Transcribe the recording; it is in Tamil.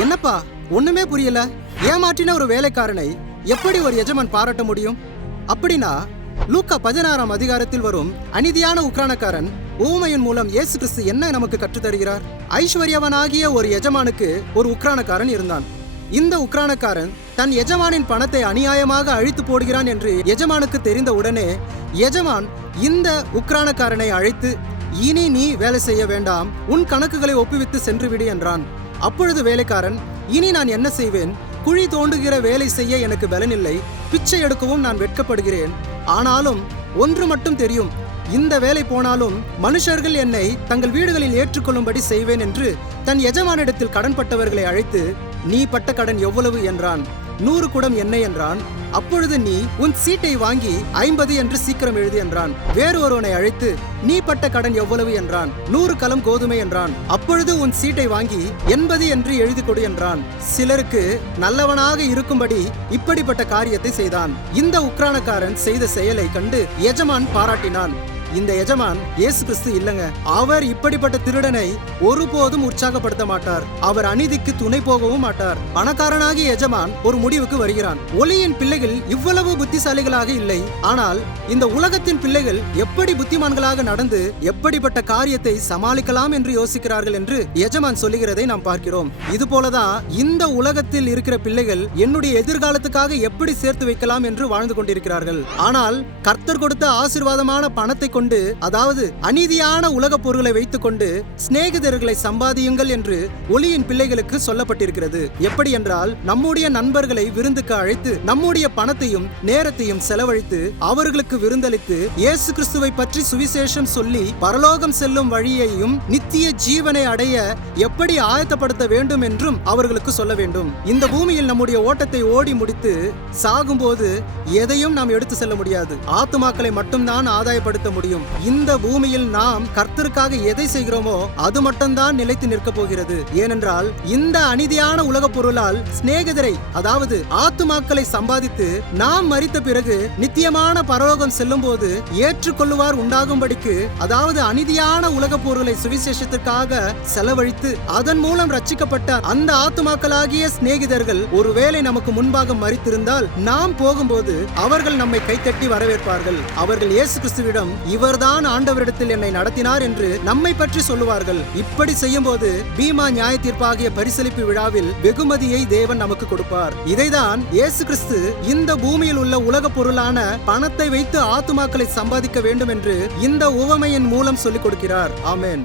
என்னப்பா ஒண்ணுமே புரியல? ஏமாற்றின ஒரு வேலைக்காரனை எப்படி ஒரு எஜமான் பாராட்ட முடியும்? அப்படின்னா லூக்கா 16ஆம் அதிகாரத்தில் வரும் அநீதியான உக்ரானக்காரன் ஊமையின் மூலம் இயேசு கிறிஸ்து என்ன நமக்கு கற்றுத்தருகிறார்? ஐஸ்வர்யவனாகிய ஒரு எஜமானுக்கு ஒரு உக்ரானக்காரன் இருந்தான். இந்த உக்ரானக்காரன் தன் எஜமானின் பணத்தை அநியாயமாக அழித்து போடுகிறான் என்று எஜமானுக்கு தெரிந்த உடனே எஜமான் இந்த உக்ரானக்காரனை அழைத்து, இனி நீ வேலை செய்ய வேண்டாம், உன் கணக்குகளை ஒப்புவித்து சென்று விடு என்றான். அப்பொழுது வேலைக்காரன், இனி நான் என்ன செய்வேன்? குழி தோண்டுகிற வேலை செய்ய எனக்கு பலனில்லை, பிச்சை எடுக்கவும் நான் வெட்கப்படுகிறேன். ஆனாலும் ஒன்று மட்டும் தெரியும், இந்த வேலை போனாலும் மனுஷர்கள் என்னை தங்கள் வீடுகளில் ஏற்றுக்கொள்ளும்படி செய்வேன் என்று தன் எஜமானிடத்தில் கடன்பட்டவர்களை அழைத்து, நீ பட்ட கடன் எவ்வளவு என்றான். 100 குடம் எண்ணெய் என்றான். அப்பொழுது நீ உன் சீட்டை வாங்கி 50 என்று சீக்கிரம் எழுதி என்றான். வேறு ஒருவனை அழைத்து, நீ பட்ட கடன் எவ்வளவு என்றான். 100 கலம் கோதுமை என்றான். அப்பொழுது உன் சீட்டை வாங்கி 80 என்று எழுதி கொடு என்றான். சிலருக்கு நல்லவனாக இருக்கும்படி இப்படிப்பட்ட காரியத்தை செய்தான். இந்த உக்ரானக்காரன் செய்த செயலை கண்டு எஜமான் பாராட்டினான். இந்த எஜமான் இயேசு கிறிஸ்து இல்லங்க. அவர் இப்படிப்பட்ட திருடனை ஒருபோதும் உற்சாகப்படுத்த மாட்டார். அவர் அநீதிக்கு துணை போகவும் மாட்டார். பணக்காரனாகிய எஜமான் ஒரு முடிவுக்கு வருகிறான். ஒளியின் பிள்ளைகள் இவ்வளவு புத்திசாலிகளாக இல்லை, ஆனால் இந்த உலகத்தின் பிள்ளைகள் எப்படி புத்திமான்களாக நடந்து எப்படிப்பட்ட காரியத்தை சமாளிக்கலாம் என்று யோசிக்கிறார்கள் என்று எஜமான் சொல்லுகிறதை நாம் பார்க்கிறோம். இது போலதான் இந்த உலகத்தில் இருக்கிற பிள்ளைகள் என்னுடைய எதிர்காலத்துக்காக எப்படி சேர்த்து வைக்கலாம் என்று வாழ்ந்து கொண்டிருக்கிறார்கள். ஆனால் கர்த்தர் கொடுத்த ஆசீர்வாதமான பணத்தை கொண்டு, அதாவது அநீதியான உலக பொருளை வைத்துக் கொண்டு சிநேகிதர்களை சம்பாதியுங்கள் என்று ஒளியின் பிள்ளைகளுக்கு சொல்லப்பட்டிருக்கிறது. எப்படி என்றால், நம்முடைய நண்பர்களை விருந்துக்கு அழைத்து நம்முடைய பணத்தையும் நேரத்தையும் செலவழித்து அவர்களுக்கு விருந்தளித்து இயேசு கிறிஸ்துவை பற்றி சுவிசேஷம் சொல்லி பரலோகம் செல்லும் வழியையும் நித்திய ஜீவனை அடைய எப்படி ஆயத்தப்படுத்த வேண்டும் என்றும் அவர்களுக்கு சொல்ல வேண்டும். இந்த பூமியில் நம்முடைய ஓட்டத்தை ஓடி முடித்து சாகும்போது எதையும் நாம் எடுத்து செல்ல முடியாது. ஆத்துமாக்களை மட்டும்தான் ஆதாயப்படுத்த முடியும். இந்த பூமியில் நாம் கர்த்தருக்காக எதை செய்கிறோமோ அது மட்டும்தான் நிலைத்து நிற்க போகிறது. ஏனென்றால் இந்த அநீதியான உலக பொருளால் சிநேகிதரை, அதாவது ஆத்துமாக்களை சம்பாதித்து நாம் மரித்த பிறகு நித்தியமான பரலோகம் செல்லும் போது ஏற்றுக்கொள்ளுவார் உண்டாகும்படிக்கு, அதாவது அநீதியான உலக பொருளை சுவிசேஷத்திற்காக செலவழித்து அதன் மூலம் ரட்சிக்கப்பட்ட அந்த ஆத்துமாக்களாகிய சிநேகிதர்கள் ஒருவேளை நமக்கு முன்பாக மரித்திருந்தால் நாம் போகும்போது அவர்கள் நம்மை கைத்தட்டி வரவேற்பார்கள். அவர்கள் இயேசு கிறிஸ்துவிடம், இவர்தான் ஆண்டவரிடத்தில் என்னை நடத்தினார் என்று நம்மை பற்றி சொல்லுவார்கள். இப்படி செய்யும் போது பீமா நியாய தீர்ப்பாகிய பரிசளிப்பு விழாவில் வெகுமதியை தேவன் நமக்கு கொடுப்பார். இதைதான் இயேசு கிறிஸ்து இந்த பூமியில் உள்ள உலக பொருளான பணத்தை வைத்து ஆத்துமாக்களை சம்பாதிக்க வேண்டும் என்று இந்த உவமையின் மூலம் சொல்லிக் கொடுக்கிறார். ஆமென்.